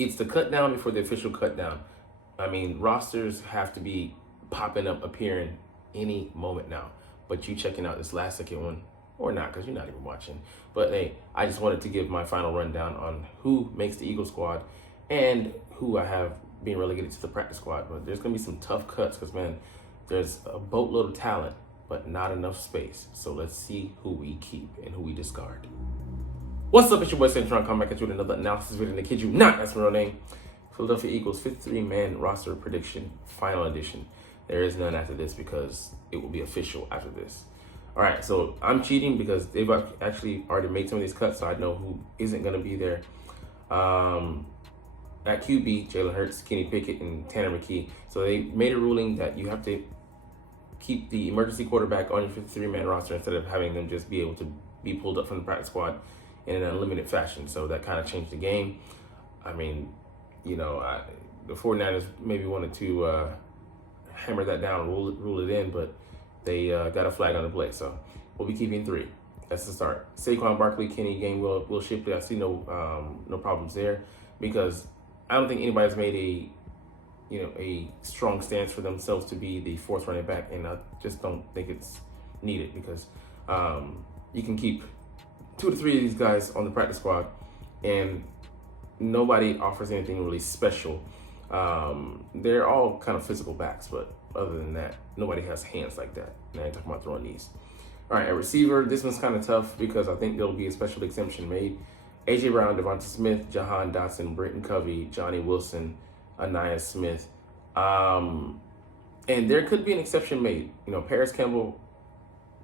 It's the cut down before the official cut down. I mean, rosters have to be popping up, appearing any moment now. But you checking out this last second one, or not, because you're not even watching. But hey, I just wanted to give my final rundown on who makes the Eagle squad and who I have being relegated to the practice squad. But there's going to be some tough cuts because, man, there's a boatload of talent, but not enough space. So let's see who we keep and who we discard. What's up, it's your boy Cintron, coming back at you with another analysis video. And to kid you not, that's my real name. Philadelphia Eagles 53-man roster prediction, final edition. There is none after this because it will be official after this. All right, so I'm cheating because they've actually already made some of these cuts, so I know who isn't going to be there. At QB, Jalen Hurts, Kenny Pickett, and Tanner McKee. So they made a ruling that you have to keep the emergency quarterback on your 53-man roster instead of having them just be able to be pulled up from the practice squad in an unlimited fashion. So that kind of changed the game. I mean, you know, the 49ers maybe wanted to hammer that down, rule it in, but they got a flag on the play. So we'll be keeping 3. That's the start. Saquon Barkley, Kenny Gainwell, Will Shipley. I see no problems there because I don't think anybody's made a strong stance for themselves to be the 4th running back, and I just don't think it's needed because you can keep 2 to 3 of these guys on the practice squad, and nobody offers anything really special. They're all kind of physical backs, but other than that, nobody has hands like that. And I ain't talking about throwing these. All right, at receiver, this one's kind of tough because I think there'll be a special exemption made. A.J. Brown, Devonta Smith, Jahan Dotson, Britton Covey, Johnny Wilson, Anaya Smith. And there could be an exception made. You know, Paris Campbell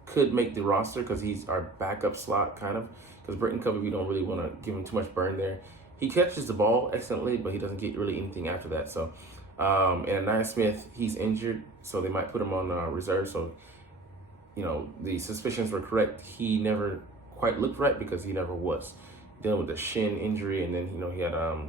could make the roster because he's our backup slot, kind of. Because Britton Covey, we don't really want to give him too much burn there. He catches the ball excellently, but he doesn't get really anything after that. So, and Anaya Smith, he's injured, so they might put him on reserve. So, you know, the suspicions were correct. He never quite looked right because he never was dealing with a shin injury, and then, you know, he had a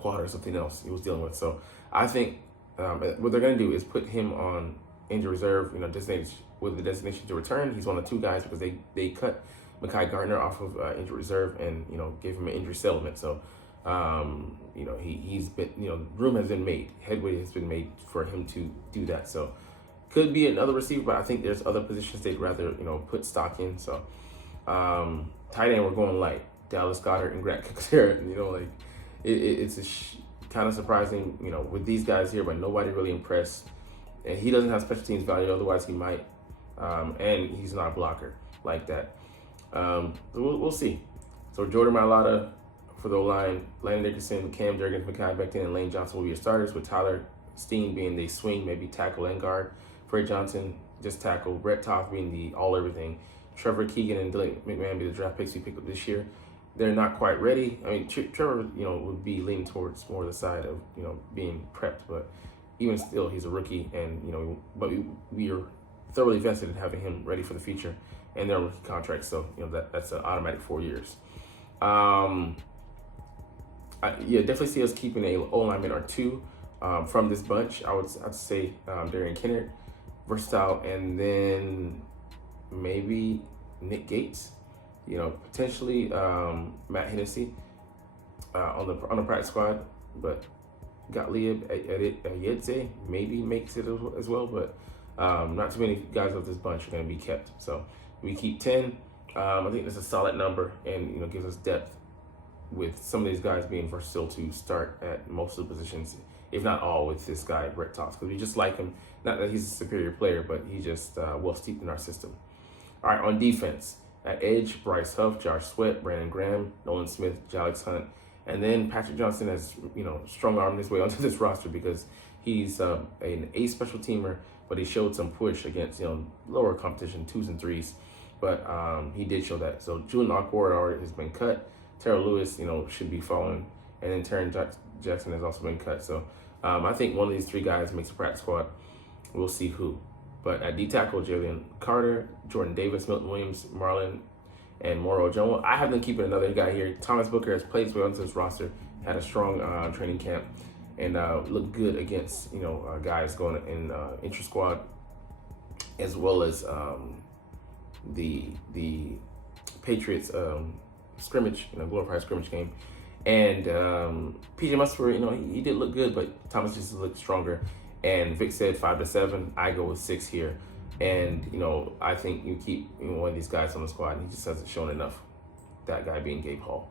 quad or something else he was dealing with. So I think what they're going to do is put him on injury reserve, you know, designated with the designation to return. He's one of 2 guys because they cut Mekhi Gardner off of injury reserve and, you know, gave him an injury settlement. So, you know, he's been, you know, room has been made, headway has been made for him to do that. So could be another receiver, but I think there's other positions they'd rather, you know, put stock in. So tight end, we're going light. Dallas Goedert and Grant Cook, you know, like it's kind of surprising, you know, with these guys here, but nobody really impressed. And he doesn't have special teams value, otherwise he might. And he's not a blocker like that. We'll see. So Jordan Mailata for the O-line, Landon Dickerson, Cam Jurgens, Mekhi Becton, and Lane Johnson will be your starters, with Tyler Steen being the swing, maybe tackle and guard. Fred Johnson, just tackle. Brett Toth being the all-everything. Trevor Keegan and Dylan McMahon be the draft picks we picked up this year. They're not quite ready. I mean, Trevor, you know, would be leaning towards more the side of, you know, being prepped, but even still, he's a rookie, and, you know, but we are thoroughly vested in having him ready for the future, and their rookie contract. So, you know, that's an automatic 4 years. Yeah, definitely see us keeping a O-lineman or 2 from this bunch. I'd say Darian Kennard, versatile, and then maybe Nick Gates. You know, potentially Matt Hennessy on the practice squad, but Gottlieb Ayedze maybe makes it as well, but not too many guys of this bunch are going to be kept. So we keep 10. I think that's a solid number, and, you know, gives us depth with some of these guys being versatile to start at most of the positions, if not all, with this guy Brett Toth, because we just like him. Not that he's a superior player, but he's just well steeped in our system. All right, on defense. At edge, Bryce Huff, Josh Sweat, Brandon Graham, Nolan Smith, Alex Hunt, and then Patrick Johnson has, you know, strong-armed his way onto this roster because he's an A special teamer, but he showed some push against, you know, lower competition, 2s and 3s, but he did show that. So Julian Awkward already has been cut. Terrell Lewis, you know, should be falling, and then Taryn Jackson has also been cut. So I think one of these 3 guys makes a practice squad. We'll see who. But at D-tackle, Jalen Carter, Jordan Davis, Milton Williams, Marlon, and Moro Jones. I have them keeping another guy here. Thomas Booker has played his way onto this roster, had a strong training camp, and looked good against, you know, guys going in intra-squad, as well as the Patriots scrimmage, you know, glorified scrimmage game. And PJ Musper, he did look good, but Thomas just looked stronger. And Vic said 5 to 7. I go with 6 here. And, I think you keep one of these guys on the squad, and he just hasn't shown enough. That guy being Gabe Hall.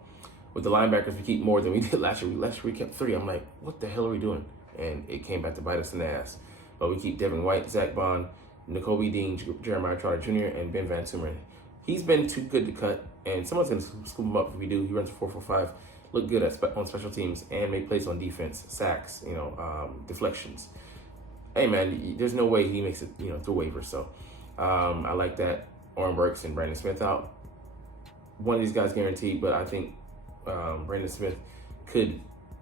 With the linebackers, we keep more than we did last year. Last year we kept 3. I'm like, what the hell are we doing? And it came back to bite us in the ass. But we keep Devin White, Zach Bond, N'Kobe Dean, Jeremiah Trotter Jr., and Ben Van Sumeren. He's been too good to cut, and someone's going to scoop him up if we do. He runs a 4.45, look good on special teams, and make plays on defense, sacks, deflections. Hey, man, there's no way he makes it, through waivers. So I like that. Oren Burks and Brandon Smith out. One of these guys guaranteed, but I think Brandon Smith could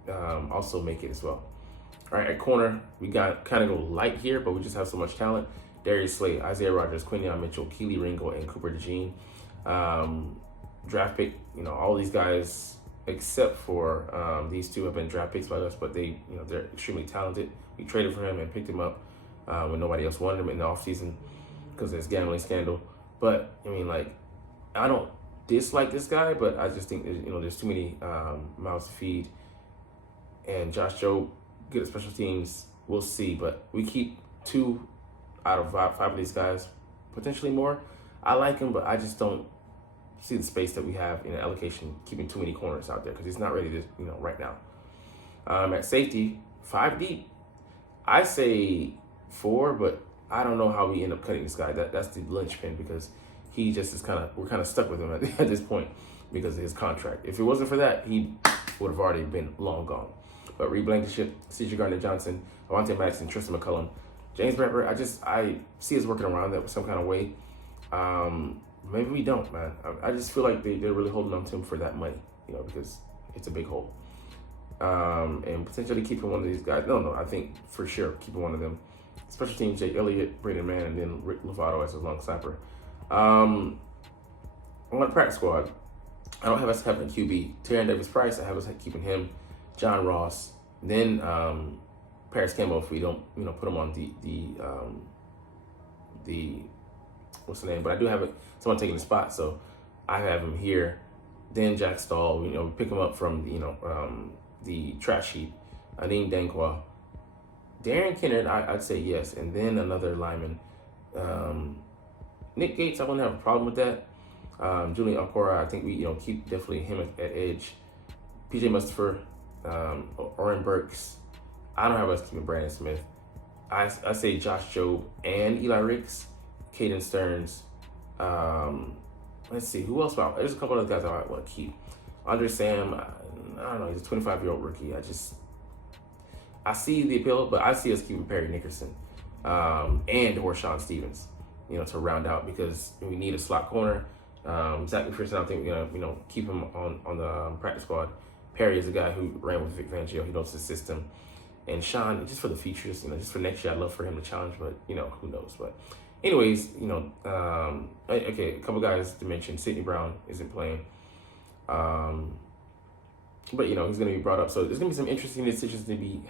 also make it as well. All right, at corner, we got kind of go light here, but we just have so much talent. Darius Slay, Isaiah Rodgers, Quinion Mitchell, Keely Ringo, and Cooper DeJean. Draft pick, all these guys except for these two have been draft picks by us, but they're extremely talented. We traded for him and picked him up when nobody else wanted him in the offseason because of his gambling scandal. But I don't dislike this guy, but I just think there's too many mouths to feed. And Josh Jobe, good at special teams, we'll see. But we keep 2 out of 5 of these guys, potentially more. I like him, but I just don't see the space that we have in the allocation, keeping too many corners out there because he's not ready to, right now. At safety, 5 deep. I say 4, but I don't know how we end up cutting this guy. That's the linchpin because he just is we're kind of stuck with him at this point because of his contract. If it wasn't for that, he would have already been long gone. But Reed Blankenship, C.J. Gardner-Johnson, Avonte Maddox, Tristan McCullum, James Bradbury, I see us working around that some kind of way. Maybe we don't, man. I just feel like they're really holding on to him for that money, because it's a big hole. And potentially keeping one of these guys. No, I think for sure keeping one of them. Special teams, Jake Elliott, Braden Mann, and then Rick Lovato as a long snapper. On the practice squad, I don't have us having a QB. Terran Davis-Price, I have us keeping him. John Ross, then Paris Campbell if we don't, put him on the what's the name? But I do have someone taking the spot, so I have him here. Then Jack Stahl, we pick him up from the trash heap. Anim Dankwa, Darren Kennard, I'd say yes, and then another lineman. Nick Gates, I wouldn't have a problem with that. Julian Alcora, I think we keep definitely him at edge. PJ Mustapher, Oren Burks. I don't have us keeping Brandon Smith. I say Josh Jobe and Eli Ricks, Caden Stearns. Let's see, who else? There's a couple other guys I want to keep. Andre Sam, I don't know, he's a 25-year-old rookie. I see the appeal, but I see us keeping Perry Nickerson and Warshawn Stevens, to round out because we need a slot corner. Zach McPherson, I think we're gonna, keep him on the practice squad. Perry is a guy who ran with Vic Fangio. He knows the system. And Sean, just for the features, just for next year, I'd love for him to challenge, but, who knows. But anyways, okay, a couple guys to mention. Sidney Brown isn't playing. But, he's going to be brought up. So there's going to be some interesting decisions to be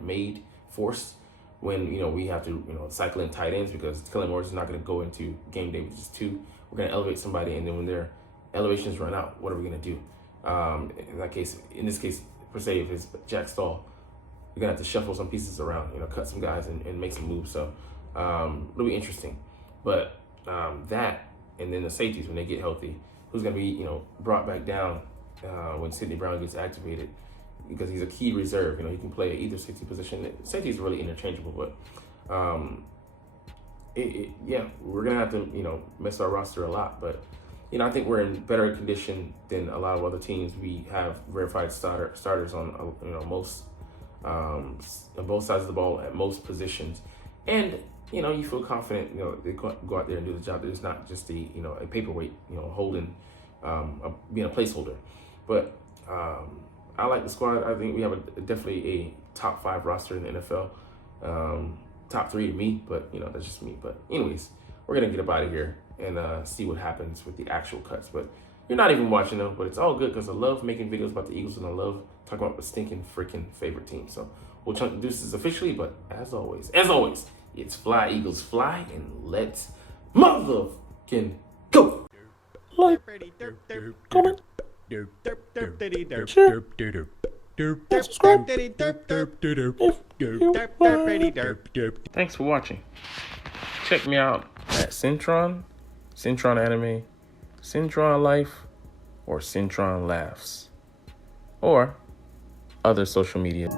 made, forced, when, we have to, cycle in tight ends because Kellen Moore is not going to go into game day with just 2. We're going to elevate somebody, and then when their elevations run out, what are we going to do? In this case, per se, if it's Jack Stahl, we're going to have to shuffle some pieces around, cut some guys and make some moves. So it'll be interesting. But that, and then the safeties, when they get healthy, who's going to be, brought back down when Sidney Brown gets activated because he's a key reserve. He can play at either safety position. Safety is really interchangeable, but we're going to have to, mess our roster a lot. But, I think we're in better condition than a lot of other teams. We have verified starters on, most, on both sides of the ball at most positions. And, you feel confident, they go out there and do the job. It's not just a paperweight, holding, being a placeholder. But I like the squad. I think we have definitely a top 5 roster in the NFL. Top 3 to me, but, that's just me. But anyways, we're going to get up out of here and see what happens with the actual cuts. But you're not even watching them, but it's all good because I love making videos about the Eagles and I love talking about the stinking freaking favorite team. So we'll chunk the deuces officially, but as always, it's fly, Eagles, fly, and let's motherfucking go. Like, comment, Thanks for watching. Check me out at Cintron, Cintron Anime, Cintron Life, or Cintron Laughs, or other social media.